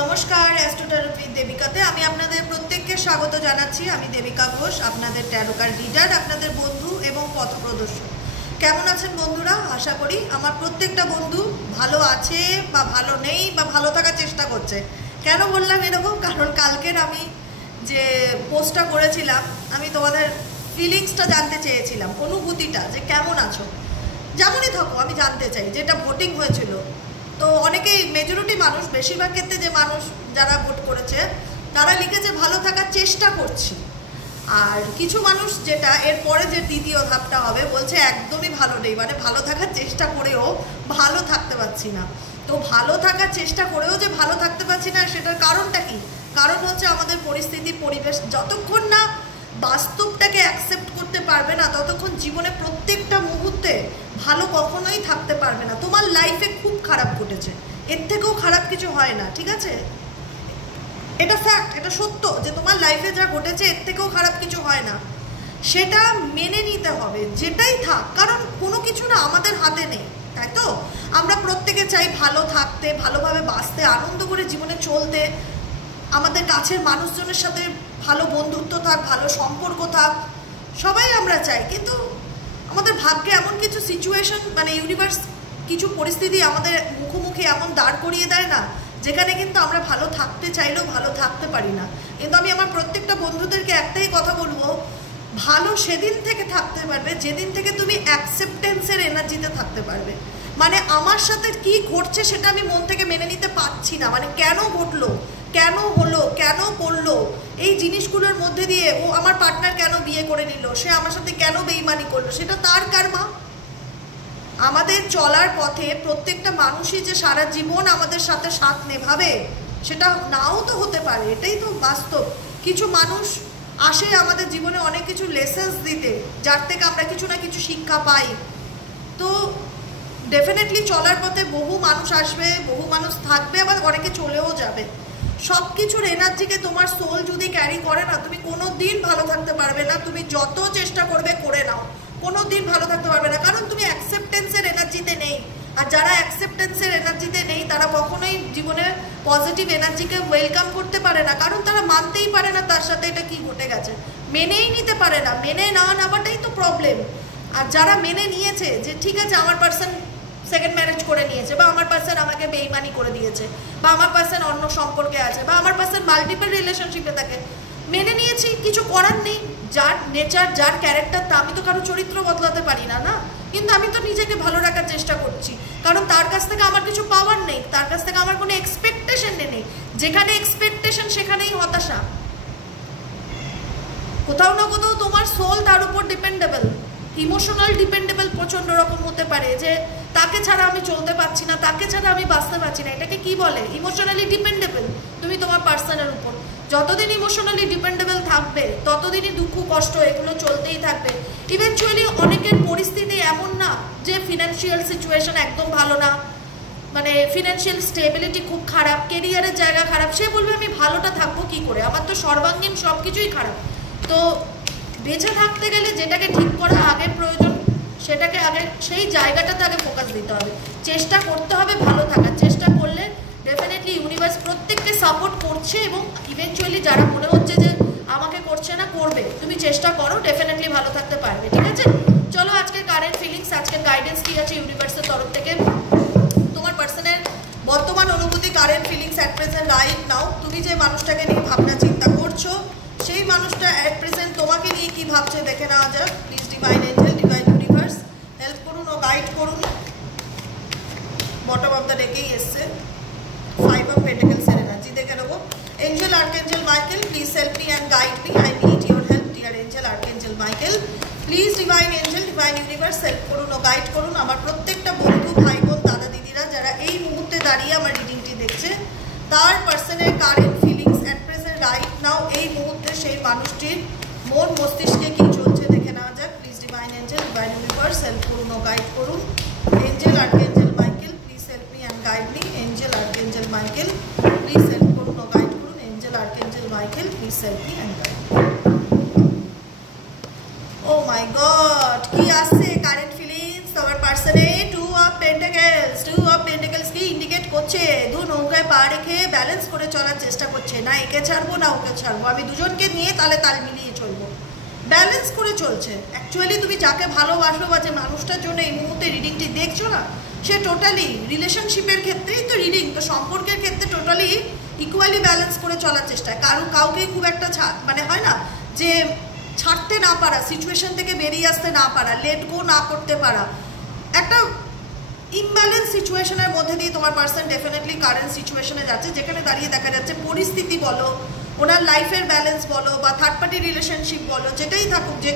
নমস্কার, অ্যাস্ট্রোটারোপি দেবিকাতে আমি আপনাদের প্রত্যেককে স্বাগত জানাচ্ছি। আমি দেবিকা ঘোষ, আপনাদের ট্যারোকার রিডার, আপনাদের বন্ধু এবং পথপ্রদর্শক। কেমন আছেন বন্ধুরা? আশা করি আমার প্রত্যেকটা বন্ধু ভালো আছে বা ভালো নেই বা ভালো থাকার চেষ্টা করছে। কেন বললাম এরকম? কারণ কালকের আমি যে পোস্টটা করেছিলাম, আমি তোমাদের ফিলিংসটা জানতে চেয়েছিলাম, অনুভূতিটা, যে কেমন আছো। যেমনই থাকো আমি জানতে চাই। যেটা ভোটিং হয়েছিল, তো অনেকেই, মেজরিটি মানুষ, বেশিরভাগ ক্ষেত্রে যে মানুষ যারা ভোট করেছে তারা লিখেছে ভালো থাকার চেষ্টা করছি। আর কিছু মানুষ, যেটা এরপরে যে দ্বিতীয় ধাপটা হবে, বলছে একদমই ভালো নেই, মানে ভালো থাকার চেষ্টা করেও ভালো থাকতে পারছি না। তো ভালো থাকার চেষ্টা করেও যে ভালো থাকতে পারছি না, সেটার কারণটা কি? কারণ হচ্ছে আমাদের পরিস্থিতি, পরিবেশ। যতক্ষণ না বাস্তবটাকে অ্যাকসেপ্ট করতে পারবে না, ততক্ষণ জীবনে প্রত্যেকটা মুহূর্তে ভালো কখনোই থাকতে পারবে না। তোমার লাইফে খুব খারাপ ঘটেছে, এর থেকেও খারাপ কিছু হয় না, ঠিক আছে? এটা ফ্যাক্ট, এটা সত্য যে তোমার লাইফে যা ঘটেছে এর থেকেও খারাপ কিছু হয় না। সেটা মেনে নিতে হবে, যেটাই থাক, কারণ কোনো কিছু না আমাদের হাতে নেই, তাই তো? আমরা প্রত্যেকে চাই ভালো থাকতে, ভালোভাবে বাঁচতে, আনন্দ করে জীবনে চলতে, আমাদের কাছের মানুষজনের সাথে ভালো বন্ধুত্ব থাক, ভালো সম্পর্ক থাক, সবাই আমরা চাই। কিন্তু আমাদের ভাগ্যে এমন কিছু সিচুয়েশন, মানে ইউনিভার্স কিছু পরিস্থিতি আমাদের মুখোমুখি এমন দাঁড় করিয়ে দেয় না, যেখানে কিন্তু আমরা ভালো থাকতে চাইলেও ভালো থাকতে পারি না। কিন্তু আমি আমার প্রত্যেকটা বন্ধুদেরকে একটাই কথা বলবো, ভালো সেদিন থেকে থাকতে পারবে যেদিন থেকে তুমি অ্যাকসেপ্টেন্সের এনার্জিতে থাকতে পারবে। মানে আমার সাথে কি ঘটছে সেটা আমি মন থেকে মেনে নিতে পারছি না, মানে কেন ঘটলো, কেন হলো, কেন করলো, এই জিনিসগুলোর মধ্যে দিয়ে ও আমার পার্টনার কেন বিয়ে করে নিল, সে আমার সাথে কেন বেইমানি করলো, সেটা তার কারমা। আমাদের চলার পথে প্রত্যেকটা মানুষই যে সারা জীবন আমাদের সাথে সাথ নেভাবে সেটা নাও তো হতে পারে, এটাই তো বাস্তব। কিছু মানুষ আসে আমাদের জীবনে অনেক কিছু লেসেন্স দিতে, যার থেকে আমরা কিছু না কিছু শিক্ষা পাই। তো ডেফিনেটলি চলার পথে বহু মানুষ আসবে, বহু মানুষ থাকবে, আবার অনেকে চলেও যাবে। সব কিছুর এনার্জিকে তোমার সোল যদি ক্যারি করে না, তুমি কোনো দিন ভালো থাকতে পারবে না। তুমি যত চেষ্টা করবে করে নাও, কোনো দিন ভালো থাকতে পারবে না, কারণ তুমি অ্যাকসেপ্টেন্সের এনার্জিতে নেই। আর যারা অ্যাকসেপ্টেন্সের এনার্জিতে নেই তারা কখনোই জীবনে পজিটিভ এনার্জিকে ওয়েলকাম করতে পারে না, কারণ তারা মানতেই পারে না তার সাথে এটা কি ঘটে গেছে, মেনেই নিতে পারে না। মেনে না নেওয়াটাই তো প্রবলেম। আর যারা মেনে নিয়েছে যে ঠিক আছে আমার পার্সন সেকেন্ড ম্যারেজ করে নিয়েছে, বা আমার পার্সন আমাকে বেইমানি করে দিয়েছে, বা আমার পার্সন অন্য সম্পর্কে আছে, বা আমার পার্সন মাল্টিপল রিলেশনশিপে থাকে, মেনে নিয়েছি, কিছু করার নেই। যার নেচার, যার ক্যারেক্টার, তা আমি তো কারো চরিত্র বদলাতে পারি না, না? কিন্তু আমি তো নিজেকে ভালো রাখার চেষ্টা করছি, কারণ তার কাছ থেকে আমার কিছু পাওয়ার নেই, তার কাছ থেকে আমার কোনো এক্সপেকটেশন নেই। যেখানে এক্সপেকটেশন সেখানেই হতাশা। কোথাও না কোথাও তোমার সোল তার উপর ডিপেন্ডেবল, ইমোশনাল ডিপেন্ডেবল প্রচণ্ড রকম হতে পারে, যে তাকে ছাড়া আমি চলতে পারছি না, তাকে ছাড়া আমি বাঁচতে পারছি না। এটাকে কি বলে? ইমোশনালি ডিপেন্ডেবল তুমি তোমার পার্সনের উপর। যতদিন ইমোশনালি ডিপেন্ডেবল থাকবে ততদিনই দুঃখ কষ্ট এগুলো চলতেই থাকবে। ইভেনচুয়ালি অনেকের পরিস্থিতি এমন না যে ফিনান্সিয়াল সিচুয়েশন একদম ভালো না, মানে ফিনান্সিয়াল স্টেবিলিটি খুব খারাপ, কেরিয়ারের জায়গা খারাপ, সে বলবে আমি ভালোটা থাকবো কি করে, আমার তো সর্বাঙ্গীন সব কিছুই খারাপ। তো বেঁচে থাকতে গেলে যেটাকে ঠিক করা আগে প্রয়োজন, সেটাকে আগে, সেই জায়গাটাতে আগে ফোকাস দিতে হবে, চেষ্টা করতে হবে ভালো থাকার। চেষ্টা করলে ডেফিনেটলি ইউনিভার্স প্রত্যেককে সাপোর্ট করছে, এবং ইভেনচুয়ালি যারা মনে হচ্ছে যে আমাকে করছে না, করবে। তুমি চেষ্টা করো, ডেফিনেটলি ভালো থাকতে পারবে, ঠিক আছে? চলো আজকের কারেন্ট ফিলিংস, আজকের গাইডেন্স কি আছে ইউনিভার্সের তরফ থেকে, তোমার পার্সনের বর্তমান অনুভূতি, current feelings at present right now. তুমি যে মানুষটাকে নিয়ে ভাবনা চিন্তা করছো, সেই মানুষটা অ্যাট প্রেজেন্ট তোমাকে নিয়ে কি ভাবছে দেখে নেওয়া যাক। Please divine angel, divine universe help করুন ও গাইড করুন। বটম অফ দ্য ডেকেই এসছে 5 of Pentacles এর এনার্জি, দেখে নেবো। Angel archangel Michael, please help me and guide me, I need your help dear angel archangel Michael. Please divine angel, divine universe help করুন ও গাইড করুন আমার প্রত্যেকটা বন্ধু, ভাই বোন, দাদা দিদিরা যারা এই মুহূর্তে দাঁড়িয়ে আমার রিডিংটি দেখছে, তার পার্সনের current feelings at present right now. এই মুহূর্তে সেই মানুষটির মন মস্তিষ্কে কি চলছে দেখে নেওয়া যাক। Please divine angel, divine universe help করুন ও গাইড করুন। Angel archangel Michael, please help me and guide me. Angel archangel Michael, please help করুন ও গাইড করুন। Angel archangel Michael, please help me and guide. Oh my god, কি আসছে current feelings তোমার পার্সনে? 2 of Pentacles। 2 of Pentacles কি indicate করছে? হচ্ছে, দু নৌকায় পা রেখে ব্যালেন্স করে চলার চেষ্টা করছে, না একে ছাড়বো না ওকে ছাড়বো, আমি দুজনকে নিয়ে তাহলে তাল মিলিয়ে চলবো, ব্যালেন্স করে চলছে। অ্যাকচুয়ালি তুমি যাকে ভালোবাসো বা যে মানুষটার জন্য এই মুহূর্তে রিডিংটি দেখছো না, সে টোটালি রিলেশনশিপের ক্ষেত্রেই তো রিডিং, তো সম্পর্কের ক্ষেত্রে টোটালি ইকুয়ালি ব্যালেন্স করে চলার চেষ্টা। কাউকেই খুব একটা মানে হয় না যে ছাড়তে না পারা, সিচুয়েশন থেকে বেরিয়ে আসতে না পারা, লেট গো না করতে পারা, একটা ইমব্যালেন্স সিচুয়েশনের মধ্যে দিয়ে তোমার পার্সন ডেফিনেটলি কারেন্ট সিচুয়েশনে যাচ্ছে, যেখানে দাঁড়িয়ে দেখা যাচ্ছে পরিস্থিতি বলো, ওনার লাইফের ব্যালেন্স বলো বা থার্ড পার্টি রিলেশনশিপ বলো, যেটাই থাকুক, যে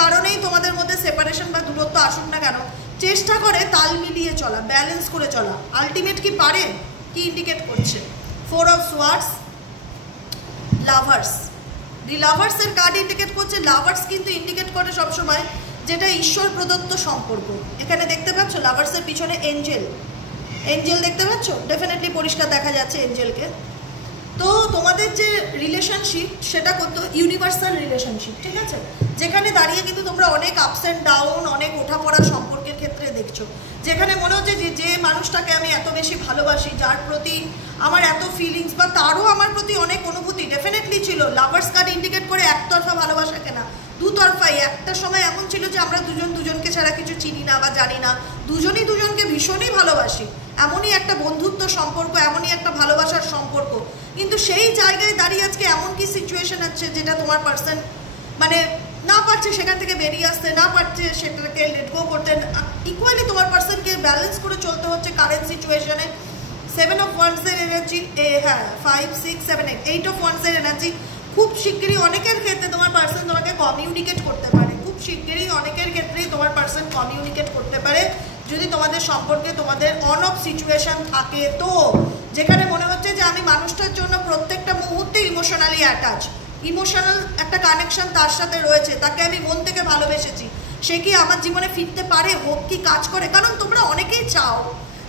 কারণেই তোমাদের মধ্যে সেপারেশন বা দূরত্ব আসুক না কেন, চেষ্টা করে তাল মিলিয়ে চলা, ব্যালেন্স করে চলা। আলটিমেট কি পারে, কি ইন্ডিকেট করছে? 4 অফ সোয়ার্ডস, লাভার্স। দি লাভার্সের কার্ড ইন্ডিকেট করছে, লাভার্স কিন্তু ইন্ডিকেট করে সবসময় যেটা ঈশ্বর প্রদত্ত সম্পর্ক। এখানে দেখতে পাচ্ছ লাভার্সের পিছনে এঞ্জেল দেখতে পাচ্ছ, ডেফিনেটলি পরিষ্কার দেখা যাচ্ছে এঞ্জেলকে। তো তোমাদের যে রিলেশনশিপ সেটা করতো ইউনিভার্সাল রিলেশনশিপ, ঠিক আছে, যেখানে দাঁড়িয়ে কিন্তু তোমরা অনেক আপস অ্যান্ড ডাউন, অনেক ওঠাপড়া সম্পর্কের ক্ষেত্রে দেখছো, যেখানে মনে হচ্ছে যে মানুষটাকে আমি এত বেশি ভালোবাসি, যার প্রতি আমার এত ফিলিংস বা তারও আমার প্রতি অনেক অনুভূতি ডেফিনেটলি ছিল। লাভার্স কার্ড ইন্ডিকেট করে একতরফা ভালোবাসা কেনা, দুতরফাই। একটা সময় এমন ছিল যে আমরা দুজনকে ছাড়া কিছু চিনি না বা জানি না, দুজনই দুজনকে ভীষণই ভালোবাসি, এমনই একটা বন্ধুত্ব সম্পর্ক, এমনই একটা ভালোবাসার সম্পর্ক। কিন্তু সেই জায়গায় দাঁড়িয়ে আজকে এমন কি সিচুয়েশন আছে যেটা তোমার পার্সন মানে না পারছে সেখান থেকে বেরিয়ে আসতে, না পারছে সেটাকে লেট গো করতে, ইকুয়ালি তোমার পার্সনকে ব্যালেন্স করে চলতে হচ্ছে কারেন্ট সিচুয়েশনে। 7 অফ ওয়ান্সের এনার্জি, 5, 6, 7, 8 অফ ওয়ান্সের এনার্জি। খুব শিগগিরই অনেকের ক্ষেত্রে তোমার পার্সন তোমাকে কমিউনিকেট করতে পারে, খুব শিগগিরই অনেকের ক্ষেত্রেই তোমার পার্সন কমিউনিকেট করতে পারে, যদি তোমাদের সম্পর্কে তোমাদের অন অফ সিচুয়েশন থাকে। তো যেখানে মনে হচ্ছে যে আমি মানুষটার জন্য প্রত্যেকটা মুহূর্তে ইমোশনালি অ্যাটাচ, ইমোশনাল একটা কানেকশন তার সাথে রয়েছে, তাকে আমি মন থেকে ভালোবেসেছি, সে কি আমার জীবনে ফিরতে পারে, হোপ কি কাজ করে? কারণ তোমরা অনেকেই চাও,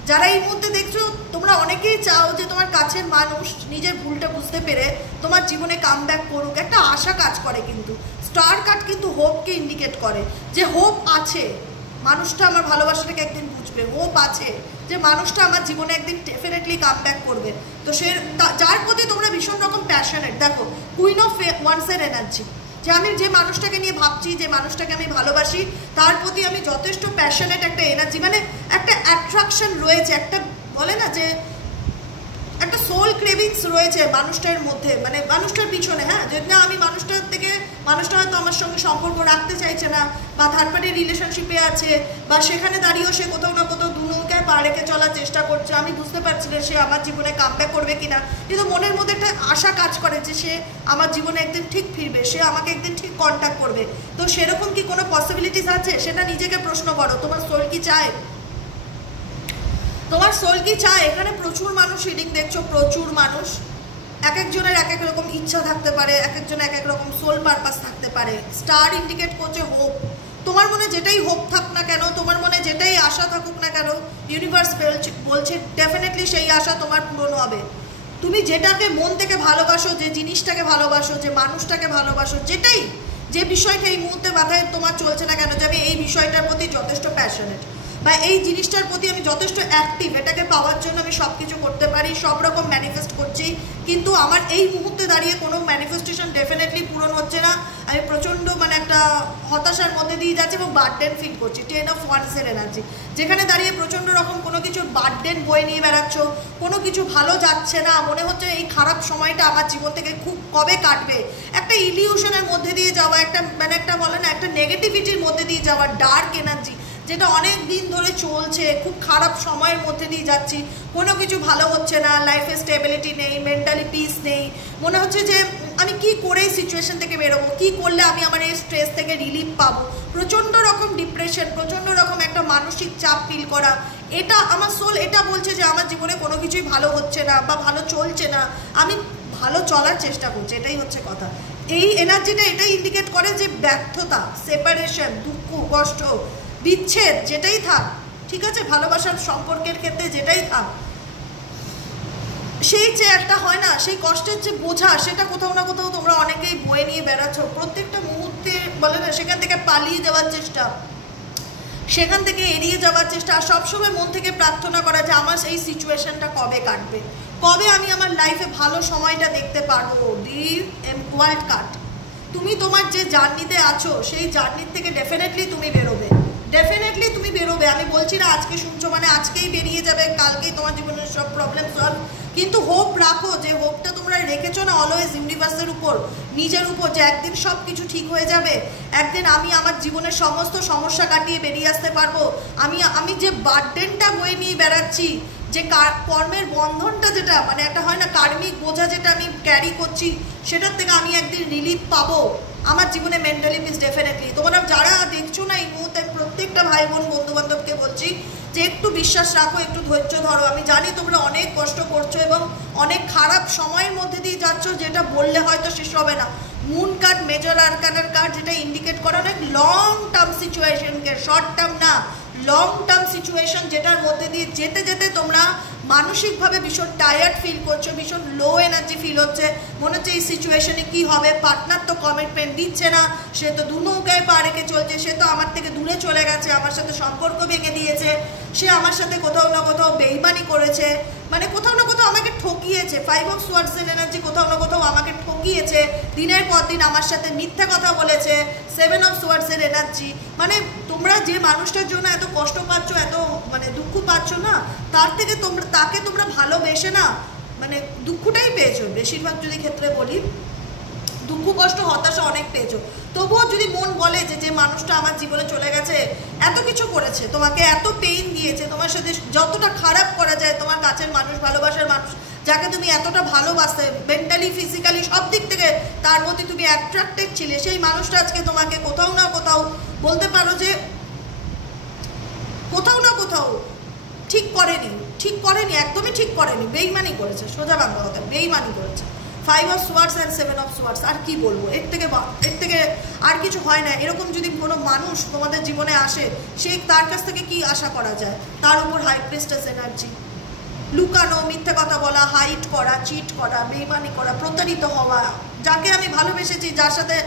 যারা এই মুহূর্তে দেখছো তোমরা অনেকেই চাও যে তোমার কাছের মানুষ নিজের ভুলটা বুঝতে পেরে তোমার জীবনে কাম ব্যাক করুক, একটা আশা কাজ করে। কিন্তু স্টার কার্ড কিন্তু হোপকে ইন্ডিকেট করে, যে হোপ আছে মানুষটা আমার ভালোবাসাটাকে একদিন বুঝবে, হোপ আছে যে মানুষটা আমার জীবনে একদিন ডেফিনেটলি কাম ব্যাক করবে। তো সে যার প্রতি তোমরা ভীষণ রকম প্যাশনেট। দেখো কুইন অফ ওয়ান্সের এনার্জি, যে আমি যে মানুষটাকে নিয়ে ভাবছি, যে মানুষটাকে আমি ভালোবাসি, তার প্রতি আমি যথেষ্ট প্যাশনেট একটা এনার্জি, মানে একটা অ্যাট্রাকশন রয়েছে, একটা বলে না যে একটা সোল ক্রেভিংস রয়েছে মানুষটার মধ্যে, মানে মানুষটার পিছনে। হ্যাঁ, যদি না আমি মানুষটার থেকে, মানুষটা হয়তো আমার সঙ্গে সম্পর্ক রাখতে চাইছে না বা থার্ড পার্টি রিলেশনশিপে আছে, বা সেখানে দাঁড়িয়েও সে কোথাও না কোথাও দু নৌকায় পা রেখে চলার চেষ্টা করছে, আমি বুঝতে পারছি না সে আমার জীবনে কামব্যাক করবে কিনা, কিন্তু মনের মধ্যে একটা আশা কাজ করে যে সে আমার জীবনে একদিন ঠিক ফিরবে, সে আমাকে একদিন ঠিক কন্ট্যাক্ট করবে। তো সেরকম কি কোনো পসিবিলিটিস আছে? সেটা নিজেকে প্রশ্ন করো, তোমার সোল কি চায়? তোমার সোল কি চায়? এখানে প্রচুর মানুষ রিডিং দেখছো, প্রচুর মানুষ, এক একজনের এক এক রকম ইচ্ছা থাকতে পারে, এক একজনের এক এক রকম সোল পারপাস থাকতে পারে। স্টার ইন্ডিকেট করছে হোপ। তোমার মনে যেটাই হোপ থাক না কেন, তোমার মনে যেটাই আশা থাকুক না কেন, ইউনিভার্স বলছে ডেফিনেটলি সেই আশা তোমার পূরণ হবে। তুমি যেটাকে মন থেকে ভালোবাসো, যে জিনিসটাকে ভালোবাসো, যে মানুষটাকে ভালোবাসো, যেটাই, যে বিষয়টা এই মুহূর্তে মাথায় তোমার চলছে না কেন, যে আমি এই বিষয়টার প্রতি যথেষ্ট প্যাশনেট বা এই জিনিসটার প্রতি আমি যথেষ্ট অ্যাক্টিভ, এটাকে পাওয়ার জন্য আমি সব কিছু করতে পারি, সব রকম ম্যানিফেস্ট করছি, কিন্তু আমার এই মুহূর্তে দাঁড়িয়ে কোনো ম্যানিফেস্টেশন ডেফিনেটলি পূরণ হচ্ছে না, আমি প্রচণ্ড মানে একটা হতাশার মধ্যে দিয়ে যাচ্ছি এবং বার্ডেন ফিল করছি। 10 অফ ওয়ান্সের এনার্জি, যেখানে দাঁড়িয়ে প্রচণ্ড রকম কোনো কিছুর বার্ডেন বয়ে নিয়ে বেড়াচ্ছ, কোনো কিছু ভালো যাচ্ছে না, মনে হচ্ছে এই খারাপ সময়টা আমার জীবন থেকে খুব কবে কাটবে, একটা ইলিউশনের মধ্যে দিয়ে যাওয়া, একটা মানে একটা বলে না একটা নেগেটিভিটির মধ্যে দিয়ে যাওয়া, ডার্ক এনার্জি যেটা অনেক দিন ধরে চলছে, খুব খারাপ সময়ের মধ্যে দিয়ে যাচ্ছি, কোনো কিছু ভালো হচ্ছে না, লাইফে স্টেবিলিটি নেই, মেন্টালি পিস নেই, মনে হচ্ছে যে আমি কি করে এই সিচুয়েশন থেকে বেরোবো, কি করলে আমি আমার এই স্ট্রেস থেকে রিলিফ পাবো, প্রচণ্ড রকম ডিপ্রেশন, প্রচণ্ড রকম একটা মানসিক চাপ ফিল করা। এটা আমার সোল এটা বলছে যে আমার জীবনে কোনো কিছুই ভালো হচ্ছে না বা ভালো চলছে না, আমি ভালো চলার চেষ্টা করছি, এটাই হচ্ছে কথা। এই এনার্জিটা এটাই ইন্ডিকেট করে যে ব্যর্থতা, সেপারেশন, দুঃখ, কষ্ট, বিচ্ছেদ যেটাই থাক, ঠিক আছে, ভালোবাসার সম্পর্কের ক্ষেত্রে যেটাই থাক, সেই যে একটা হয় না সেই কষ্টের যে বোঝা, সেটা কোথাও না কোথাও তোমরা অনেকেই বয়ে নিয়ে বেড়াচ্ছ প্রত্যেকটা মুহূর্তে, বলে না সেখান থেকে পালিয়ে যাওয়ার চেষ্টা। সেখান থেকে এড়িয়ে যাওয়ার চেষ্টা, আর সবসময় মন থেকে প্রার্থনা করা যে আমার এই সিচুয়েশনটা কবে কাটবে, কবে আমি আমার লাইফে ভালো সময়টা দেখতে পারবো। দি ওয়ার্ল্ড কাট, তুমি তোমার যে জার্নিতে আছো সেই জার্নির থেকে ডেফিনেটলি তুমি বেরোবে, ডেফিনেটলি তুমি বেরোবে। আমি বলছি না আজকে শুনছো মানে আজকেই বেরিয়ে যাবে, কালকেই তোমার জীবনের সব প্রবলেম সলভ, কিন্তু হোপ রাখো, যে হোপটা তোমরা রেখেছো না অলওয়েজ ইউনিভার্সের উপর, নিজের উপর, যে একদিন সব কিছু ঠিক হয়ে যাবে, একদিন আমি আমার জীবনের সমস্ত সমস্যা কাটিয়ে বেরিয়ে আসতে পারবো। আমি যে বার্ডেনটা বয়ে নিয়ে বেড়াচ্ছি, যে কর্মের বন্ধনটা, যেটা মানে একটা হয় না কার্মিক বোঝা যেটা আমি ক্যারি করছি, সেটার থেকে আমি একদিন রিলিফ পাবো আমার জীবনে মেন্টালি পিস ডেফিনেটলি। তোমরা যারা দেখছো না এই মুহূর্তে, প্রত্যেকটা ভাই বোন বন্ধু বান্ধবকে বলছি যে একটু বিশ্বাস রাখো, একটু ধৈর্য ধরো। আমি জানি তোমরা অনেক কষ্ট করছো এবং অনেক খারাপ সময়ের মধ্যে দিয়ে যাচ্ছ, যেটা বললে হয়তো শেষ হবে না। মুন কার্ড, মেজর আরকানার কার্ড, যেটা ইন্ডিকেট করে অনেক লং টার্ম সিচুয়েশনকে, শর্ট টার্ম না, লং টার্ম সিচুয়েশন, যেটার মধ্যে দিয়ে যেতে যেতে তোমরা মানসিকভাবে ভীষণ টায়ার্ড ফিল করছো, ভীষণ লো এনার্জি ফিল হচ্ছে, মনে হচ্ছে এই সিচুয়েশনে কি হবে, পার্টনার তো কমিটমেন্ট দিচ্ছে না, সে তো দু নৌকায় পা রেখে চলছে, সে তো আমার থেকে দূরে চলে গেছে, আমার সাথে সম্পর্ক ভেঙে দিয়েছে, সে আমার সাথে কোথাও না কোথাও বেইমানি করেছে, মানে কোথাও না কোথাও আমাকে ঠকিয়েছে। 5 অফ সোয়ার্ডস এনার্জি কোথাও না কোথাও আমাকে ঠকিয়েছে, দিনের পর দিন আমার সাথে মিথ্যা কথা বলেছে। 7 অফ সোয়ার্ডসের এনার্জি, মানে তোমরা যে মানুষটার জন্য এত কষ্ট পাচ্ছ, এত মানে দুঃখ পাচ্ছ না, তার থেকে তাকে তোমরা ভালোবেসে না মানে দুঃখটাই পেয়েছো। বেশিরভাগ যদি ক্ষেত্রে বলি দুঃখ কষ্ট হতাশা অনেক পেয়েছো, তবুও যদি মন বলে যে মানুষটা আমার জীবনে চলে গেছে, এত কিছু করেছে, তোমাকে এত পেইন দিয়েছে, তোমার সাথে যতটা খারাপ করা যায়, তোমার কাছের মানুষ, ভালোবাসার মানুষ, যাকে তুমি এতটা ভালোবাসতে, মেন্টালি ফিজিক্যালি সব দিক থেকে তার প্রতি তুমি অ্যাট্রাক্টেড ছিলে, সেই মানুষটা আজকে তোমাকে কোথাও না কোথাও বলতে পারো যে কোথাও না কোথাও ঠিক করেনি, একদমই ঠিক করেনি, বেইমানি করেছে, সোজা বাংলা কথা, বেইমানি করেছে। 5 of swords and 7 of swords, আর কি বলবো, এর থেকে আর কিছু হয় না। এরকম যদি কোনো মানুষ তোমাদের জীবনে আসে, সে তার কাছ থেকে কি আশা করা যায়? তার উপর হাই প্রিস্টেস এনার্জি, লুকানো, মিথ্যে কথা বলা, হাইট করা, চিট করা, বেইমানি করা, প্রতারিত হওয়া। যাকে আমি ভালোবেসেছি, যার সাথে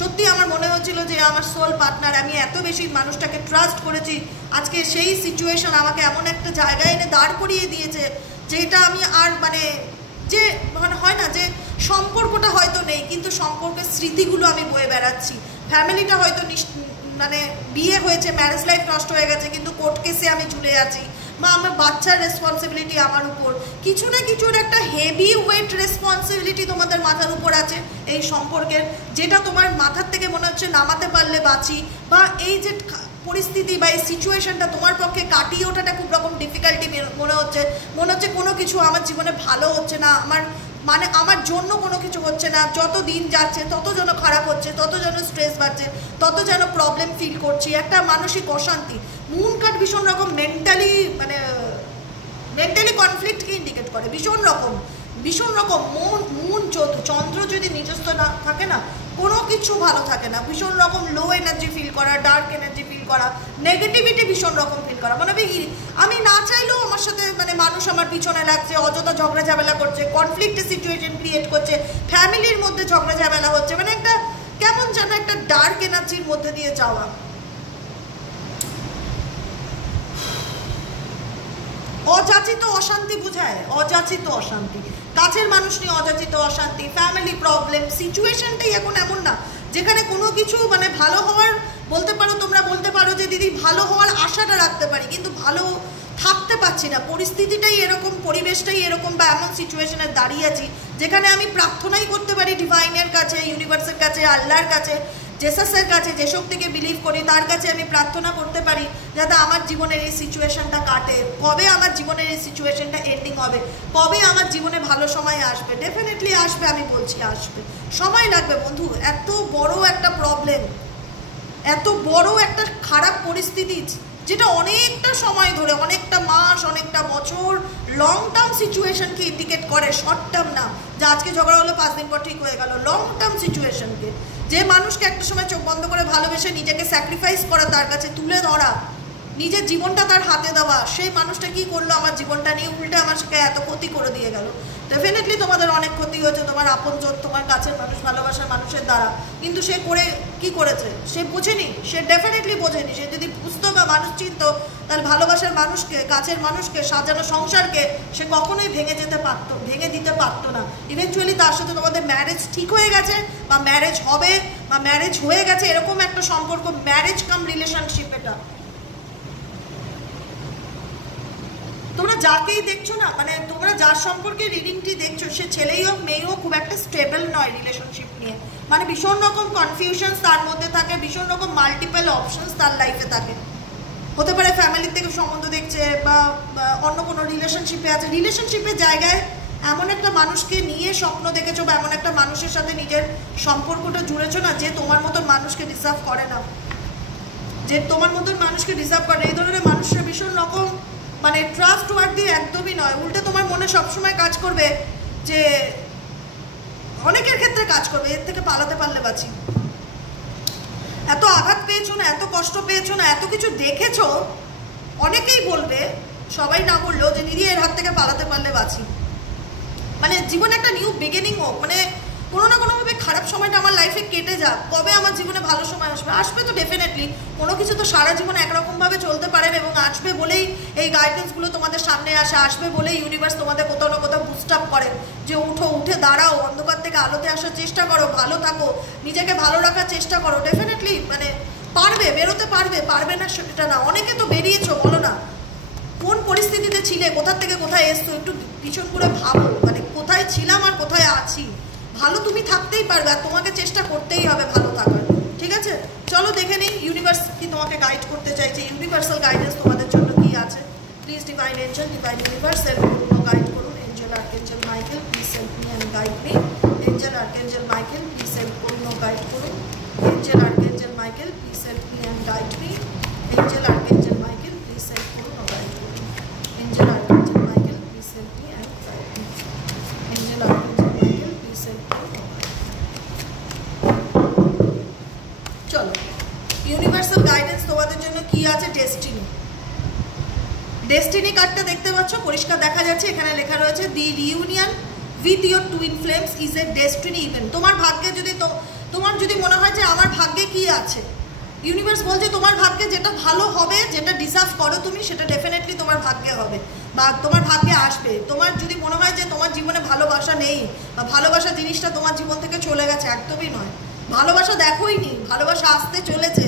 সত্যি আমার মনে হচ্ছিল যে আমার সোল পার্টনার, আমি এত বেশি মানুষটাকে ট্রাস্ট করেছি, আজকে সেই সিচুয়েশন আমাকে এমন একটা জায়গায় এনে দাঁড় করিয়ে দিয়েছে, যেটা আমি আর মানে যে মানে হয় না যে সম্পর্কটা হয়তো নেই, কিন্তু সম্পর্কের স্মৃতিগুলো আমি বয়ে বেড়াচ্ছি। ফ্যামিলিটা হয়তো মানে বিয়ে হয়েছে, ম্যারেজ লাইফ নষ্ট হয়ে গেছে, কিন্তু কোর্ট কেসে আমি ঝুলে আছি, বা আমার বাচ্চার রেসপন্সিবিলিটি আমার উপর, কিছু না কিছুর একটা হেভি ওয়েট রেসপন্সিবিলিটি তোমাদের মাথার উপর আছে এই সম্পর্কের, যেটা তোমার মাথার থেকে মনে হচ্ছে নামাতে পারলে বাঁচি, বা এই যে পরিস্থিতি বা এই সিচুয়েশনটা তোমার পক্ষে কাটিয়ে ওঠাটা খুব রকম ডিফিকাল্টি মনে হচ্ছে কোনো কিছু আমার জীবনে ভালো হচ্ছে না, আমার জন্য কোনো কিছু হচ্ছে না, যত দিন যাচ্ছে তত যেন খারাপ হচ্ছে, তত যেন স্ট্রেস বাড়ছে, তত যেন প্রবলেম ফিল করছি, একটা মানসিক অশান্তি। মুন কার্ড ভীষণ রকম মেন্টালি কনফ্লিক্টকে ইন্ডিকেট করে, ভীষণ রকম মুন চন্দ্র যদি নিজস্ব না থাকে না, কোনো কিছু ভালো থাকে না, ভীষণ রকম লো এনার্জি ফিল করা, ডার্ক এনার্জি ফিল করা, নেগেটিভিটি ভীষণ রকম ফিল করা, মানে আমি না চাইলেও আমার সাথে মানে মানুষ আমার পিছনে লাগছে, অযথা ঝগড়া ঝামেলা করছে, কনফ্লিক্টের সিচুয়েশন ক্রিয়েট করছে, ফ্যামিলির মধ্যে ঝগড়া ঝামেলা হচ্ছে, মানে একটা কেমন যেন একটা ডার্ক এনার্জির মধ্যে দিয়ে যাওয়া। অযাচিত অশান্তি বোঝায়, অযাচিত অশান্তি, কাছের মানুষ নিয়ে অযাচিত অশান্তি, ফ্যামিলি প্রবলেম, সিচুয়েশনটাই এখন এমন না যেখানে কোনো কিছু মানে ভালো হওয়ার তোমরা বলতে পারো যে দিদি ভালো হওয়ার আশাটা রাখতে পারি, কিন্তু ভালো থাকতে পারছি না, পরিস্থিতিটাই এরকম, পরিবেশটাই এরকম, বা এমন সিচুয়েশনে দাঁড়িয়ে আছি যেখানে আমি প্রার্থনাই করতে পারি ডিভাইনের কাছে, ইউনিভার্সের কাছে, আল্লাহর কাছে, জেসাসের কাছে, যে শক্তিকে বিলিভ করি তার কাছে আমি প্রার্থনা করতে পারি যাতে আমার জীবনের এই সিচুয়েশনটা কাটে। কবে আমার জীবনের এই সিচুয়েশনটা এন্ডিং হবে, কবে আমার জীবনে ভালো সময় আসবে? ডেফিনেটলি আসবে, আমি বলছি আসবে, সময় লাগবে বন্ধু। এত বড় একটা প্রবলেম, এত বড় একটা খারাপ পরিস্থিতি, যেটা অনেকটা সময় ধরে, অনেকটা মাস, অনেকটা বছর, লং টার্ম সিচুয়েশনকে ইন্ডিকেট করে, শর্ট টার্ম না, যে আজকে ঝগড়া হলো 5 দিন পর ঠিক হয়ে গেল। লং টার্ম সিচুয়েশনকে, যে মানুষকে একটা সময় চোখ বন্ধ করে ভালোবেসে নিজেকে স্যাক্রিফাইস করা, তার কাছে তুলে ধরা, নিজের জীবনটা তার হাতে দেওয়া, সেই মানুষটা কি করলো আমার জীবনটা নিয়ে, উল্টে আমার সাথে এত ক্ষতি করে দিয়ে গেল। ডেফিনেটলি তোমাদের অনেক ক্ষতি হয়েছে, তোমার আপনজন, তোমার কাছের মানুষ, ভালোবাসার মানুষের দ্বারা, কিন্তু সে করে কি করেছে, সে বোঝেনি, সে ডেফিনেটলি বোঝেনি। সে যদি বুঝতো বা মানুষ চিনতো, তাহলে ভালোবাসার মানুষকে, কাছের মানুষকে, সাজানো সংসারকে সে কখনোই ভেঙে দিতে পারতো না। ইভেনচুয়ালি তার সাথে তোমাদের ম্যারেজ ঠিক হয়ে গেছে, বা ম্যারেজ হবে, বা ম্যারেজ হয়ে গেছে, এরকম একটা সম্পর্ক, ম্যারেজ কাম রিলেশনশিপ। এটা তোমরা যাকেই দেখছো না, মানে তোমরা যার সম্পর্কে রিডিংটি দেখছো, সে ছেলেই হোক মেয়ে হোক, খুব একটা স্টেবল নয় রিলেশনশিপ নিয়ে। মানে ভীষণ রকম কনফিউশনস তার মধ্যে থাকে, ভীষণ রকম মাল্টিপল অপশনস তার লাইফে থাকে। হতে পারে ফ্যামিলির থেকে সম্বন্ধ দেখছে, বা অন্য কোনো রিলেশনশিপে আছে। রিলেশনশিপের জায়গায় এমন একটা মানুষকে নিয়ে স্বপ্ন দেখেছো, বা এমন একটা মানুষের সাথে নিজের সম্পর্কটা জুড়েছো না, যে তোমার মতন মানুষকে ডিজার্ভ করে না, যে তোমার মতন মানুষকে ডিজার্ভ করে। এই ধরনের মানুষরা ভীষণ রকম মানে ট্রাস্ট ওয়ার্দি একদমই নয়। উল্টে তোমার মনে সবসময় কাজ করবে, যে অনেকের ক্ষেত্রে কাজ করবে, এর থেকে পালাতে পারলে বাঁচি। এত আঘাত পেয়েছো না, এত কষ্ট পেয়েছো না, এত কিছু দেখেছো, অনেকেই বলবে, সবাই না বললেও, যে দিদি এর হাত থেকে পালাতে পারলে বাঁচি। মানে জীবনে একটা নিউ বিগিনিং হোক, মানে কোনো না কোনোভাবে খারাপ সময়টা আমার লাইফে কেটে যাক, কবে আমার জীবনে ভালো সময় আসবে তো ডেফিনেটলি। কোনো কিছু তো সারা জীবন একরকমভাবে চলতে পারে না, এবং আসবে বলেই এই গাইডেন্সগুলো তোমাদের সামনে আসবে বলেই ইউনিভার্স তোমাদের কোথাও না কোথাও বুস্ট আপ করে, যে উঠে দাঁড়াও, অন্ধকার থেকে আলোতে আসার চেষ্টা করো, ভালো থাকো, নিজেকে ভালো রাখার চেষ্টা করো। ডেফিনেটলি মানে পারবে, বেরোতে পারবে না সেটা না। অনেকে তো বেরিয়েছো, বলো না কোন পরিস্থিতিতে ছিলে, কোথা থেকে কোথায় এসছো, একটু পিছন করে ভাবো, মানে কোথায় ছিলাম আর কোথায় আছি। ভালো তুমি থাকতেই পারবে, আর তোমাকে চেষ্টা করতেই হবে ভালো থাকার। ঠিক আছে, চলো দেখে নিই ইউনিভার্স কি তোমাকে গাইড করতে চাইছে, ইউনিভার্সাল গাইডেন্স তোমাদের জন্য কি আছে। Please divine angel, divine universe guide করুন। Angel archangel Michael, please help me and guide me. Angel archangel Michael, please help করুন, গাইড করুন। Angel archangel Michael, please help me and guide me. Angel archangel Michael, please help করুন, guide করুন। Angel archangel Michael, please help me and guide me. Angel archangel Michael, please help করুন। চলো universal guidance তোমাদের জন্য কি আছে। Destiny কার্ডটা দেখতে পাচ্ছ, পরিষ্কার দেখা যাচ্ছে, এখানে লেখা রয়েছে the reunion with your twin flames is a destiny event. তোমার ভাগ্যে তোমার যদি মনে হয় যে আমার ভাগ্যে কি আছে, ইউনিভার্স বলছে তোমার ভাগ্যে যেটা ভালো হবে, যেটা ডিজার্ভ করো তুমি, সেটা ডেফিনেটলি তোমার ভাগ্যে হবে বা তোমার ভাগ্যে আসবে। তোমার যদি মনে হয় যে তোমার জীবনে ভালোবাসা নেই, বা ভালোবাসা জিনিসটা তোমার জীবন থেকে চলে গেছে, একদমই নয়। ভালোবাসা দেখোই নি, ভালোবাসা আসতে চলেছে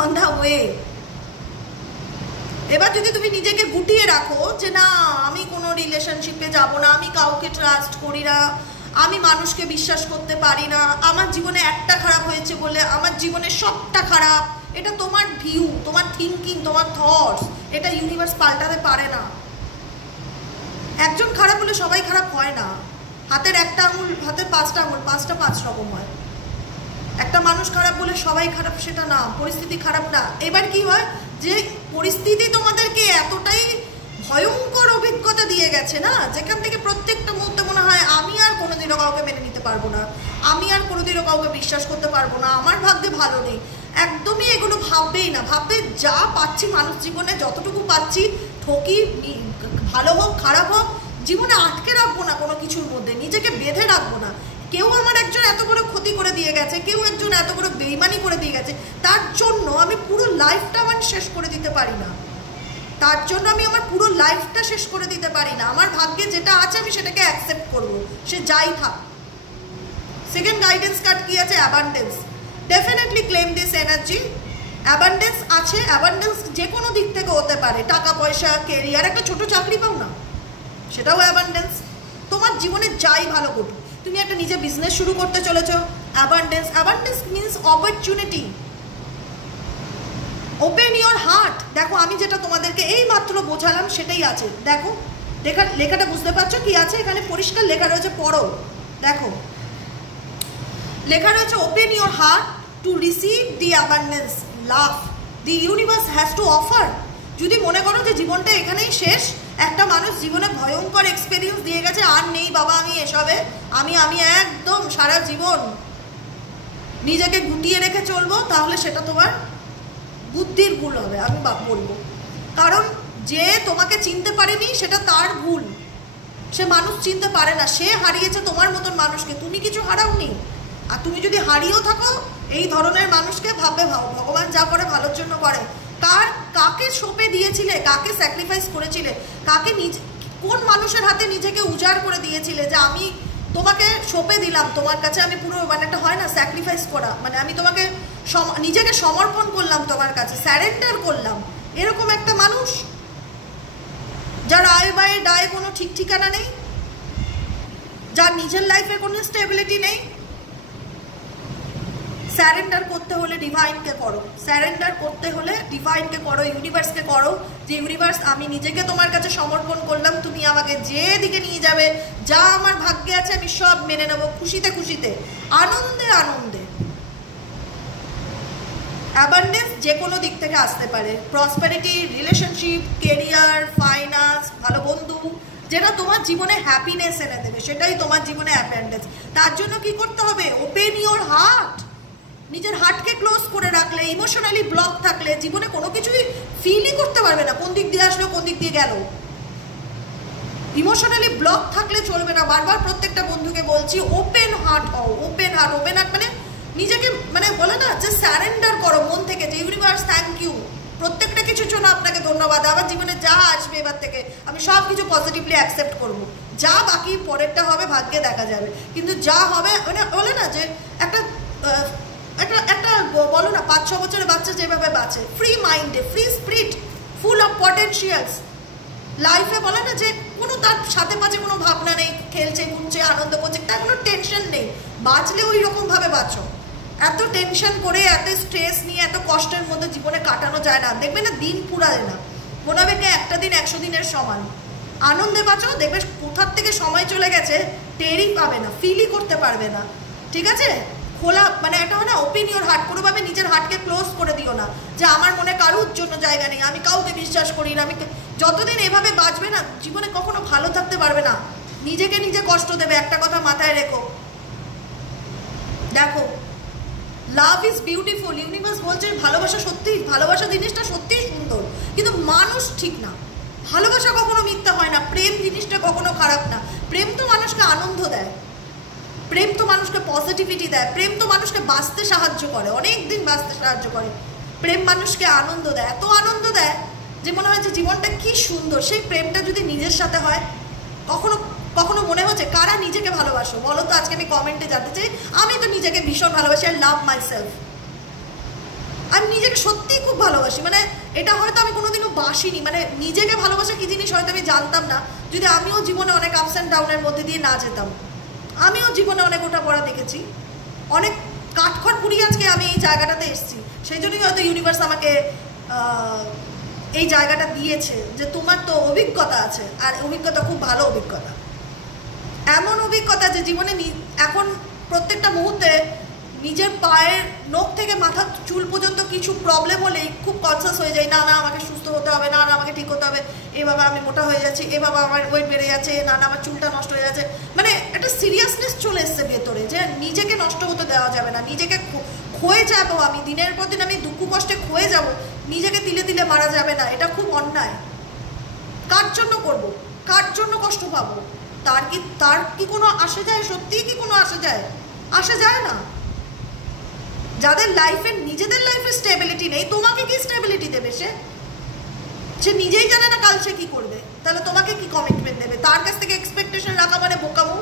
অন দ্য ওয়ে। এবার যদি তুমি নিজেকে গুটিয়ে রাখো যে না আমি কোনো রিলেশনশিপে যাব না, আমি কাউকে ট্রাস্ট করি না, আমি মানুষকে বিশ্বাস করতে পারি না, আমার জীবনে একটা খারাপ হয়েছে বলে আমার জীবনে সবটা খারাপ, এটা তোমার ভিউ, তোমার থিঙ্কিং, তোমার থটস, এটা ইউনিভার্স পাল্টাতে পারে না। একজন খারাপ হলে সবাই খারাপ হয় না। হাতের একটা আঙুল, হাতের পাঁচটা আঙুল, পাঁচটা পাঁচ রকম হয়। একটা মানুষ খারাপ বলে সবাই খারাপ সেটা না, পরিস্থিতি খারাপ না। এবার কি হয় যে পরিস্থিতি তোমাদেরকে এতটাই ভয়ঙ্কর অভিজ্ঞতা দিয়ে গেছে না, যেখান থেকে প্রত্যেকটা মুহূর্তে মনে হয় আমি আর কোনোদিনও কাউকে মেনে নিতে পারবো না, আমি আর কোনোদিনও কাউকে বিশ্বাস করতে পারবো না, আমার ভাগ্যে ভালো নেই। একদমই এগুলো ভাববেই না। ভাববে যা পাচ্ছি মানুষ জীবনে, যতটুকু পাচ্ছি ঠকি, ভালো হোক খারাপ হোক, জীবনে আটকে রাখবো না কোনো কিছুর মধ্যে, নিজেকে বেঁধে রাখবো না। কেউ আমার একজন এত বড় ক্ষতি করে দিয়ে গেছে, কেউ একজন এত বড় বেইমানি করে দিয়ে গেছে, তার জন্য আমি পুরো লাইফটা আমার শেষ করে দিতে পারি না। তার জন্য আমি আমার পুরো লাইফটা শেষ করে দিতে পারি না। আমার ভাগ্যে যেটা আছে আমি সেটাকে অ্যাকসেপ্ট করবো, সে যাই থাক। সেকেন্ড গাইডেন্স কার্ড কি আছে? Abundance. Definitely claim this energy. Abundance আছে। অ্যাবান্ডেন্স যে কোনো দিক থেকে হতে পারে, টাকা পয়সা, কেরিয়ার, একটা ছোট চাকরি পাও না, সেটাও অ্যাবান্ডেন্স। তোমার জীবনে যাই ভালো ঘটুক, তুমি একটা নিজে বিজনেস শুরু করতে চলেছ, abundance. Abundance means opportunity. Open your heart. দেখো আমি যেটা তোমাদেরকে এই মাত্র বোঝালাম সেটাই আছে। দেখো লেখাটা বুঝতে পারছো কি আছে? এখানে পরিষ্কার লেখা রয়েছে, পড়ো। দেখো লেখা রয়েছে open your heart to receive the abundance love the universe has to offer. যদি মনে করো যে জীবনটা এখানেই শেষ, একটা মানুষ জীবনে ভয়ঙ্কর এক্সপেরিয়েন্স দিয়ে গেছে, আর নেই বাবা আমি এসবে, আমি একদম সারা জীবন নিজেকে গুটিয়ে রেখে চলবো, তাহলে সেটা তোমার বুদ্ধির ভুল হবে, আমি বলবো। কারণ যে তোমাকে চিনতে পারেনি সেটা তার ভুল, সে মানুষ চিনতে পারে না, সে হারিয়েছে তোমার মতন মানুষকে, তুমি কিছু হারাওনি। আর তুমি যদি হারিয়েও থাকো এই ধরনের মানুষকে ভাববে, ভগবান যা করে ভালোর জন্য করে। কাকে সঁপে দিয়েছিলে, কাকে স্যাক্রিফাইস করেছিলে, কাকে কোন মানুষের হাতে নিজেকে উজাড় করে দিয়েছিলে যে আমি তোমাকে সঁপে দিলাম, তোমার কাছে আমি পুরো, মানে একটা হয় না স্যাক্রিফাইস করা, মানে আমি তোমাকে নিজেকে সমর্পণ করলাম তোমার কাছে, স্যারেন্ডার করলাম, এরকম একটা মানুষ যার আয় বায়ে ডায়ে কোনো ঠিক ঠিকানা নেই, যার নিজের লাইফে কোনো স্টেবিলিটি নেই। স্যারেন্ডার করতে হলে ডিভাইনকে করো, স্যারেন্ডার করতে হলে ডিভাইনকে করো, ইউনিভার্সকে করো, যে ইউনিভার্স আমি নিজেকে তোমার কাছে সমর্পণ করলাম, তুমি আমাকে যে দিকে নিয়ে যাবে, যা আমার ভাগ্যে আছে আমি সব মেনে নেবো, খুশিতে খুশিতে, আনন্দে আনন্দে। অ্যাবান্ডেন্স যে কোনো দিক থেকে আসতে পারে, প্রসপারিটি, রিলেশনশিপ, কেরিয়ার, ফাইন্যান্স, ভালো বন্ধু, যেটা তোমার জীবনে হ্যাপিনেস এনে দেবে, সেটাই তোমার জীবনে অ্যাবান্ডেন্স। তার জন্য কি করতে হবে? Open your heart. নিজের হার্টকে ক্লোজ করে রাখলে, ইমোশনালি ব্লক থাকলে জীবনে কোনো কিছুই ফিলই করতে পারবে না, কোন দিক দিয়ে আসলো কোন দিক দিয়ে গেল। ইমোশনালি ব্লক থাকলে চলবে না। বারবার প্রত্যেকটা বন্ধুকে বলছি, ওপেন হার্ট হও, ওপেন হার্ট। ওপেন হার্ট মানে নিজেকে, মানে বলে না যে স্যারেন্ডার করো মন থেকে, যে ইউনিভার্স থ্যাংক ইউ, প্রত্যেকটা কিছুর জন্য আপনাকে ধন্যবাদ, আমার জীবনে যা আসবে এবার থেকে আমি সব কিছু পজিটিভলি অ্যাকসেপ্ট করবো, যা বাকি পরেরটা হবে ভাগ্যে দেখা যাবে, কিন্তু যা হবে, মানে বলে না যে একটা একটা বলো না 5-6 বছরের বাচ্চা যেভাবে বাঁচে, ফ্রি মাইন্ডে, ফ্রি স্পিরিট, ফুল অফ পটেনশিয়ালস, লাইফে বলে না যে কোনো তার সাথে পাশে কোনো ভাবনা নেই, খেলছে ঘুরছে আনন্দ করছে, তার কোনো টেনশন নেই, বাঁচলে ওই রকমভাবে বাঁচো। এত টেনশন করে, এত স্ট্রেস নিয়ে, এত কষ্টের মধ্যে জীবনে কাটানো যায় না, দেখবে না দিন পুরায় না, মনে হবে কি একটা দিন 100 দিনের সমান। আনন্দে বাঁচো, দেখবে কোথার থেকে সময় চলে গেছে টেরই পাবে না, ফিলই করতে পারবে না। ঠিক আছে? খোলা, মানে এটা হয় না ওপেন ইওর হার্ট। কোনোভাবে নিজের হার্টকে ক্লোজ করে দিও না যে আমার মনে কারোর জন্য জায়গা নেই, আমি কাউকে বিশ্বাস করি না। আমি যতদিন এভাবে বাঁচবে না জীবনে কখনো ভালো থাকতে পারবে না, নিজেকে নিজে কষ্ট দেবে। একটা কথা মাথায় রেখো, দেখো লাভ ইজ বিউটিফুল। ইউনিভার্স বলছে ভালোবাসা সত্যি, ভালোবাসা জিনিসটা সত্যিই সুন্দর, কিন্তু মানুষ ঠিক না। ভালোবাসা কখনো মিথ্যা হয় না, প্রেম জিনিসটা কখনো খারাপ না। প্রেম তো মানুষকে আনন্দ দেয়, প্রেম তো মানুষকে পজিটিভিটি দেয়, প্রেম তো মানুষকে বাঁচতে সাহায্য করে, অনেক দিন বাঁচতে সাহায্য করে। প্রেম মানুষকে আনন্দ দেয়, এত আনন্দ দেয় যে মনে হয় যে জীবনটা কি সুন্দর। সেই প্রেমটা যদি নিজের সাথে হয়, কখনো কখনো মনে হচ্ছে কারা নিজেকে ভালোবাসো বলো তো? আজকে আমি কমেন্টে জানতে চাই। আমি তো নিজেকে ভীষণ ভালোবাসি, আই লাভ মাই সেলফ। আমি নিজেকে সত্যিই খুব ভালোবাসি, মানে এটা হয়তো আমি কোনোদিনও বাসিনি, মানে নিজেকে ভালোবাসা কি জিনিস হয়তো আমি জানতাম না যদি আমিও জীবনে অনেক আপস অ্যান্ড ডাউনের মধ্যে দিয়ে না যেতাম। আমিও জীবনে অনেক ওঠা পড়া দেখেছি, অনেক কাঠখড় পুড়িয়ে আজকে আমি এই জায়গাটাতে এসেছি। সেই জন্যই হয়তো ইউনিভার্স আমাকে এই জায়গাটা দিয়েছে যে তোমার তো অভিজ্ঞতা আছে, আর অভিজ্ঞতা খুব ভালো অভিজ্ঞতা, এমন অভিজ্ঞতা যে জীবনে এখন প্রত্যেকটা মুহূর্তে নিজের পায়ের নখ থেকে মাথার চুল পর্যন্ত কিছু প্রবলেম হলেই খুব কনসাস হয়ে যায়, না না আমাকে সুস্থ হতে হবে, না না আমাকে ঠিক হতে হবে, এ বাবা আমি মোটা হয়ে যাচ্ছি, এ বাবা আমার ওয়েট বেড়ে যাচ্ছে, না না আমার চুলটা নষ্ট হয়ে যাচ্ছে। মানে একটা সিরিয়াসনেস চলে এসছে ভেতরে যে নিজেকে নষ্ট হতে দেওয়া যাবে না, নিজেকে ক্ষয়ে যাবো আমি, দিনের পর দিন আমি দুঃখ কষ্টে ক্ষয়ে যাব, নিজেকে তিলে তিলে মারা যাবে না, এটা খুব অন্যায়। কার জন্য করব, কার জন্য কষ্ট পাবো? তার কি কোনো আসে যায়? সত্যিই কি কোনো আসে যায়? আসে যায় না। যাদের লাইফে, নিজেদের লাইফে স্টেবিলিটি নেই, তোমাকে কি স্টেবিলিটি দেবে? সে নিজেই জানে না কাল সে কি করবে, তাহলে তোমাকে কি কমিটমেন্ট দেবে? তার কাছ থেকে এক্সপেকটেশন রাখা মানে বোকামো,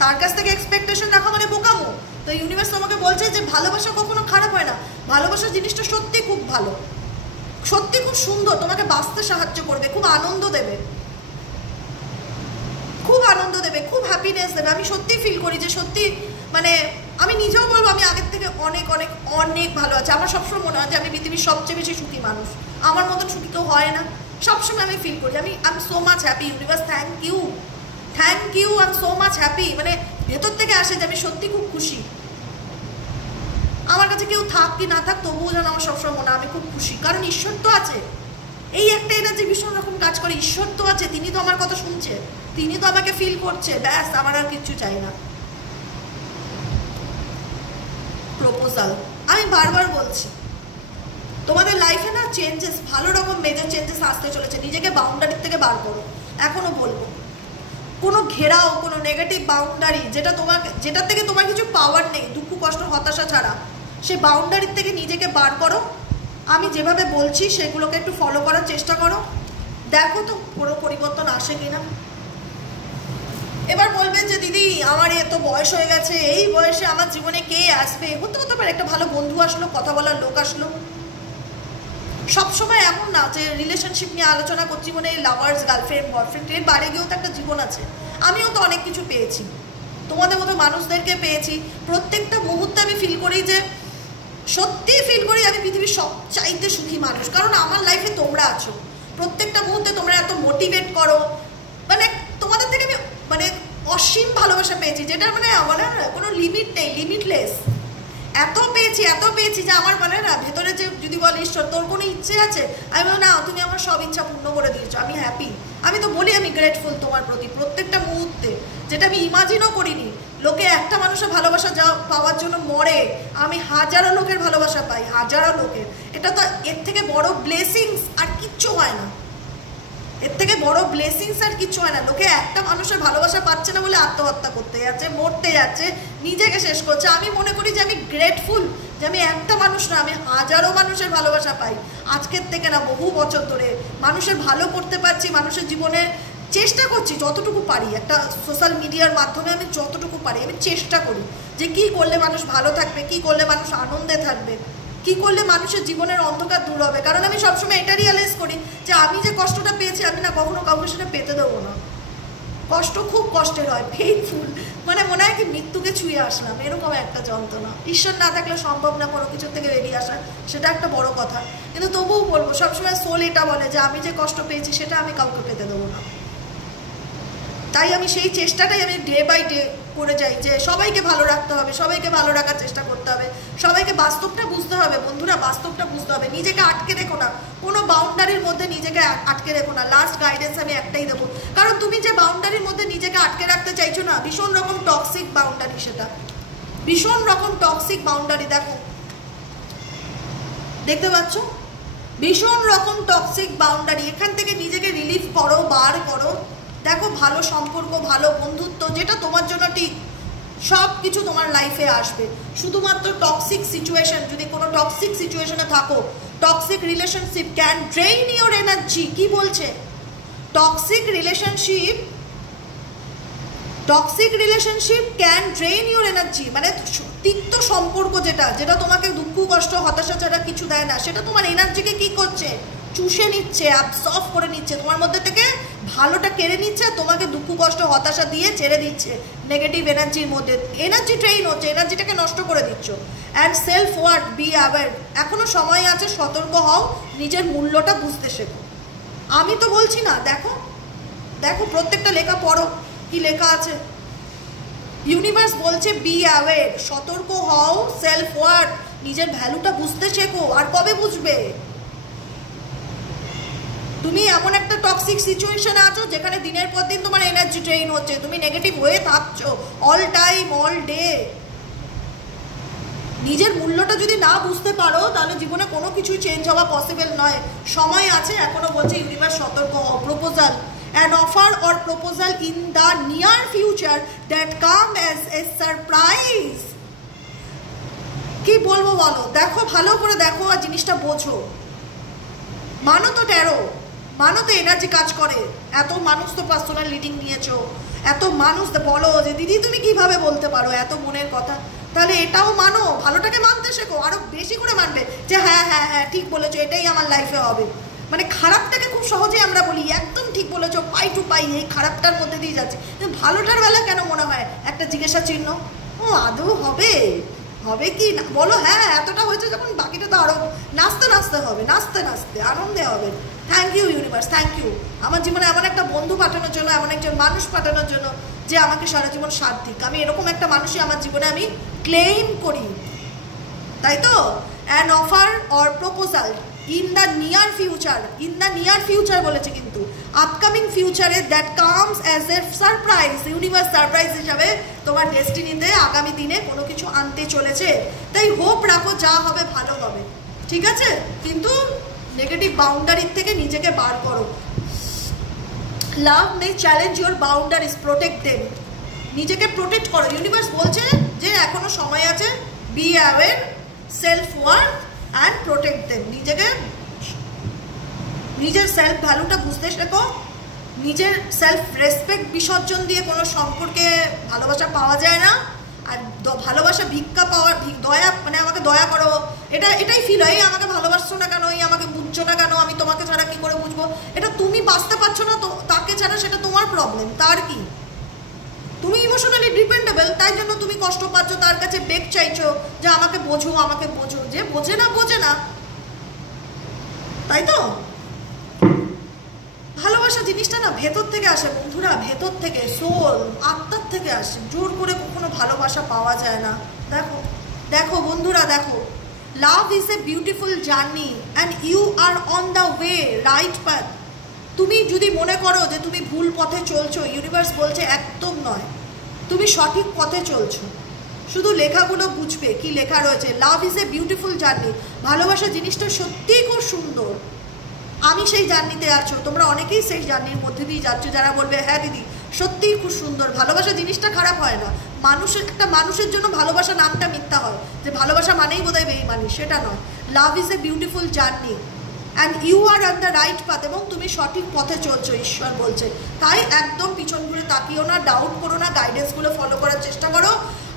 তার কাছ থেকে এক্সপেকটেশন রাখা মানে বোকামো। তো ইউনিভার্স তোমাকে বলছে যে ভালোবাসা কখনো খারাপ হয় না, ভালোবাসা জিনিসটা সত্যি খুব ভালো, সত্যি খুব সুন্দর, তোমাকে বাঁচতে সাহায্য করবে, খুব আনন্দ দেবে, খুব আনন্দ দেবে, খুব হ্যাপিনেস দেবে। আমি সত্যি ফিল করি যে সত্যি, মানে আমি নিজেও বলবো আমি আগের থেকে অনেক অনেক অনেক ভালো আছি। আমার সবসময় মনে হয় যে আমি পৃথিবীর সবচেয়ে বেশি সুখী মানুষ, আমার মতন সুখী কেউ হয় না। সবসময় আমি ফিল করি আমি I am so much happy. Universe thank you, thank you, I am so much happy. মানে ভেতর থেকে আসে যে আমি সত্যি খুব খুশি। আমার কাছে কেউ থাক কি না থাক তবুও যেন আমার সবসময় মনে হয় আমি খুব খুশি, কারণ ঈশ্বর তো আছে। এই একটা এনার্জি ভীষণ রকম কাজ করে, ঈশ্বর তো আছে, তিনি তো আমার কথা শুনছে, তিনি তো আমাকে ফিল করছে, ব্যাস আমার আর কিচ্ছু চাই না। প্রপোজাল, আমি বারবার বলছি তোমাদের লাইফে না চেঞ্জেস, ভালো রকম মেজর চেঞ্জেস আসতে চলেছে। নিজেকে বাউন্ডারির থেকে বার করো। এখনো বলবো, কোনো ঘেরাও, কোনো নেগেটিভ বাউন্ডারি যেটার থেকে তোমার কিছু পাওয়ার নেই, দুঃখ কষ্ট হতাশা ছাড়া, সেই বাউন্ডারির থেকে নিজেকে বার করো। আমি যেভাবে বলছি সেগুলোকে একটু ফলো করার চেষ্টা করো, দেখো তো পুরো পরিবর্তন আসে কিনা। এবার বলবে যে দিদি আমার এত বয়স হয়ে গেছে, এই বয়সে আমার জীবনে কে আসবে? হতে পারে একটা ভালো বন্ধু আসলো, কথা বলার লোক আসলো। সবসময় এমন না যে রিলেশনশিপ নিয়ে আলোচনা করছি মানে লাভার্স, গার্লফ্রেন্ড, বয়ফ্রেন্ড, এর বাইরে গিয়েও তো একটা জীবন আছে। আমিও তো অনেক কিছু পেয়েছি, তোমাদের মতো মানুষদেরকে পেয়েছি। প্রত্যেকটা মুহূর্তে আমি ফিল করি যে, সত্যিই ফিল করি আমি পৃথিবীর সবচাইতে সুখী মানুষ, কারণ আমার লাইফে তোমরা আছো। প্রত্যেকটা মুহূর্তে তোমরা এত মোটিভেট করো, মানে তোমাদের থেকে আমি মানে অসীম ভালোবাসা পেয়েছি, যেটা মানে আমার কোনো লিমিট নেই, লিমিটলেস। এত পেয়েছি যে আমার মানে না ভেতরে যে যদি বল ঈশ্বর তোর কোনো ইচ্ছে আছে, আমি বলি না, তুমি আমার সব ইচ্ছা পূর্ণ করে দিয়েছো, আমি হ্যাপি। আমি তো বলি আমি গ্রেটফুল তোমার প্রতি প্রত্যেকটা মুহূর্তে, যেটা আমি ইমাজিনও করিনি। লোকে একটা মানুষের ভালোবাসা যা পাওয়ার জন্য মরে, আমি হাজারো লোকের ভালোবাসা পাই, হাজারো লোকের। এটা তো এর থেকে বড় ব্লেসিংস আর কিচ্ছু হয় না, এর থেকে বড় ব্লেসিংস আর কিছু হয় না। লোকে একটা মানুষের ভালোবাসা পাচ্ছে না বলে আত্মহত্যা করতে যাচ্ছে, মরতে যাচ্ছে, নিজেকে শেষ করছে। আমি মনে করি যে আমি গ্রেটফুল যে আমি একটা মানুষ না, আমি হাজারো মানুষের ভালোবাসা পাই। আজকের থেকে না, বহু বছর ধরে মানুষের ভালো করতে পারছি, মানুষের জীবনে চেষ্টা করছি যতটুকু পারি। একটা সোশ্যাল মিডিয়ার মাধ্যমে আমি যতটুকু পারি আমি চেষ্টা করি যে কী করলে মানুষ ভালো থাকবে, কী করলে মানুষ আনন্দে থাকবে, কী করলে মানুষের জীবনের অন্ধকার দূর হবে। কারণ আমি সবসময় এটা রিয়ালাইজ করি যে আমি যে কষ্টটা পেয়েছি আমি না কখনো কাউকে সেটা পেতে দেবো না। কষ্ট খুব কষ্টের হয়, পেইনফুল, মানে মনে হয় কি মৃত্যুকে ছুঁয়ে আসলাম, এরকম একটা যন্ত্রণা। ঈশ্বর না থাকলে সম্ভব না কোনো কিছুর থেকে বেরিয়ে আসা, সেটা একটা বড় কথা। কিন্তু তবুও বলবো, সবসময় সোল এটা বলে যে আমি যে কষ্ট পেয়েছি সেটা আমি কাউকে পেতে দেবো না। তাই আমি সেই চেষ্টাটাই আমি ডে বাই ডে করে যাই যে সবাইকে ভালো রাখতে হবে, সবাইকে ভালো রাখার চেষ্টা করতে হবে, সবাইকে বাস্তবটা বুঝতে হবে। বন্ধুরা, বাস্তবটা বুঝতে হবে, নিজেকে আটকে রেখো না, কোনো বাউন্ডারির মধ্যে নিজেকে আটকে রেখো না। লাস্ট গাইডেন্স আমি একটাই দেবো, কারণ তুমি যে বাউন্ডারির মধ্যে নিজেকে আটকে রাখতে চাইছো না, ভীষণ রকম টক্সিক বাউন্ডারি, সেটা ভীষণ রকম টক্সিক বাউন্ডারি। দেখতে পাচ্ছ, ভীষণ রকম টক্সিক বাউন্ডারি। এখান থেকে নিজেকে রিলিফ করো, বার করো। দেখো, ভালো সম্পর্ক, ভালো বন্ধুত্ব, যেটা তোমার জন্য ঠিক, সব কিছু তোমার লাইফে আসবে। শুধুমাত্র টক্সিক সিচুয়েশন, যদি কোনো টক্সিক সিচুয়েশনে থাকো, toxic relationship can drain your energy. কি বলছে? Toxic relationship can drain your energy, মানে তিক্ত সম্পর্ক যেটা তোমাকে দুঃখ কষ্ট হতাশা ছাড়া কিছু দেয় না, সেটা তোমার এনার্জিকে কি করছে? চুষে নিচ্ছে, অ্যাবসর্ব করে নিচ্ছে, তোমার মধ্যে থেকে ভালোটা কেড়ে নিচ্ছে, তোমাকে দুঃখ কষ্ট হতাশা দিয়ে ছেড়ে দিচ্ছে নেগেটিভ এনার্জির মধ্যে। এনার্জি ট্রেইন হচ্ছে, এনার্জিটাকে নষ্ট করে দিচ্ছ। And self worth, be aware. এখনো সময় আছে, সতর্ক হও, নিজের মূল্যটা বুঝতে শেখো। আমি তো বলছি না, দেখো প্রত্যেকটা লেখা পড়ো, কি লেখা আছে। ইউনিভার্স বলছে বি অ্যাওয়্যার, সতর্ক হও, সেলফ ওয়ার্থ, নিজের ভ্যালুটা বুঝতে শেখো। আর কবে বুঝবে? তুমি এমন একটা টক্সিক সিচুয়েশনে আছো যেখানে দিনের পর দিন তোমার এনার্জি ড্রেইন হচ্ছে, তুমি নেগেটিভ হয়ে থাকছো অল টাইম, অল ডে। নিজের মূল্যটা যদি না বুঝতে পারো, তাহলে জীবনে কোনো কিছুই চেঞ্জ হওয়া পসিবল নয়। সময় আছে, এখনো বলছে ইউনিভার্স, সতর্ক হও। Proposal, an offer or proposal in the near future that come as a surprise. কি বলবো বলো? দেখো, ভালো করে দেখো আর জিনিসটা বোঝো। মানো তো ট্যারো, মানো তো এনার্জি কাজ করে। এত মানুষ তো পার্সোনাল রিডিং নিয়েছো, এত মানুষ বলো যে দিদি তুমি কিভাবে বলতে পারো এত মনের কথা, তাহলে এটাও মানো, ভালোটাকে মানতে শেখো, আরো বেশি করে মানবে যে হ্যাঁ হ্যাঁ হ্যাঁ ঠিক বলেছো, এটাই আমার লাইফে হবে। মানে খারাপটাকে খুব সহজেই আমরা বলি একদম ঠিক বলেছো, পাই টু পাই, এই খারাপটার মধ্যে দিয়ে যাচ্ছে। কিন্তু ভালোটার বেলা কেন মনে হয় একটা জিজ্ঞাসা চিহ্ন, ও আদৌ হবে কি না? বলো হ্যাঁ এতটা হয়েছে যখন, বাকিটা তো আরো নাচতে নাচতে হবে, নাচতে নাচতে আনন্দে হবে। Thank you universe, thank you আমার জীবনে এমন একটা বন্ধু পাঠানোর জন্য, এমন একজন মানুষ পাঠানোর জন্য যে আমাকে সারা জীবন সাথ দিক। আমি এরকম একটা মানুষই আমার জীবনে আমি ক্লেম করি, তাই তো। An offer or proposal in the near future বলেছে, কিন্তু আপকামিং ফিউচারে that comes as a surprise. Universe surprise হিসাবে তোমার ডেস্টিনিতে আগামী দিনে কোনো কিছু আনতে চলেছে। তাই হোপ রাখো, যা হবে ভালো হবে। ঠিক আছে? কিন্তু নেগেটিভ বাউন্ডারির থেকে নিজেকে বার করো। Love may challenge your boundaries, protect them. নিজেকে প্রোটেক্ট করো। ইউনিভার্স বলছে যে এখনো সময় আছে, be aware, self worth and protect them. নিজেকে, নিজের সেলফ ভ্যালুটা বুঝতে শেখো। নিজের সেলফ রেসপেক্ট বিসর্জন দিয়ে কোনো সম্পর্কে ভালোবাসা পাওয়া যায় না। আর ভালোবাসা ভিক্ষা পাওয়ার, দয়া মানে আমাকে দয়া করো, এটাই ফিল হয়, আমাকে ভালোবাসছো না কেন, আমাকে বুঝছো না কেন, আমি তোমাকে ছাড়া কি করে বুঝবো। এটা তুমি বাঁচতে পারছো না তো তাকে ছাড়া, সেটা তোমার প্রবলেম, তার কি? তুমি ইমোশনালি ডিপেন্ডেবল, তাই জন্য তুমি কষ্ট পাচ্ছ, তার কাছে বেগ চাইছো যে আমাকে বোঝো, আমাকে বোঝো। যে বোঝে না, তাই তো? ভালোবাসা জিনিসটা না ভেতর থেকে আসে বন্ধুরা, ভেতর থেকে, সোল, আত্মার থেকে আসে। জোর করে কখনো ভালোবাসা পাওয়া যায় না। দেখো দেখো বন্ধুরা, দেখো, love is a beautiful journey and you are on the way, right path. তুমি যদি মনে করো যে তুমি ভুল পথে চলছো, ইউনিভার্স বলছে একদম নয়, তুমি সঠিক পথে চলছো। শুধু লেখাগুলো বুঝবে কি লেখা রয়েছে। লাভ ইজ এ বিউটিফুল জার্নি। ভালোবাসা জিনিসটা সত্যিই খুব সুন্দর। আমি সেই জার্নিতে আছো, তোমরা অনেকেই সেই জার্নির মধ্যে দিয়ে যাচ্ছ, যারা বলবে হ্যাঁ দিদি সত্যিই খুব সুন্দর। ভালোবাসা জিনিসটা খারাপ হয় না। একটা মানুষের জন্য ভালোবাসা নামটা মিথ্যা হয়, যে ভালোবাসা মানেই বোধহয় বেইমানি, সেটা নয়। Love is a beautiful journey and you are on the right path, এবং তুমি সঠিক পথে চলছো, ঈশ্বর বলছে। তাই একদম পিছন ঘুরে তাকিও না, ডাউট করো না, গাইডেন্সগুলো ফলো করার চেষ্টা করো।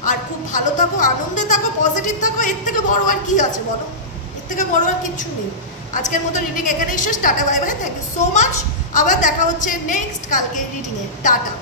আর খুব ভালো থাকো, আনন্দে থাকো, পজিটিভ থাকো। এর থেকে বড় আর কি আছে বলো? এর থেকে বড় আর কিচ্ছু নেই। আজকের মতো রিডিং এখানেই শেষ। Tata, bye bye, thank you so much. আবার দেখা হচ্ছে নেক্সট কালকে রিডিংয়ে। টাটা।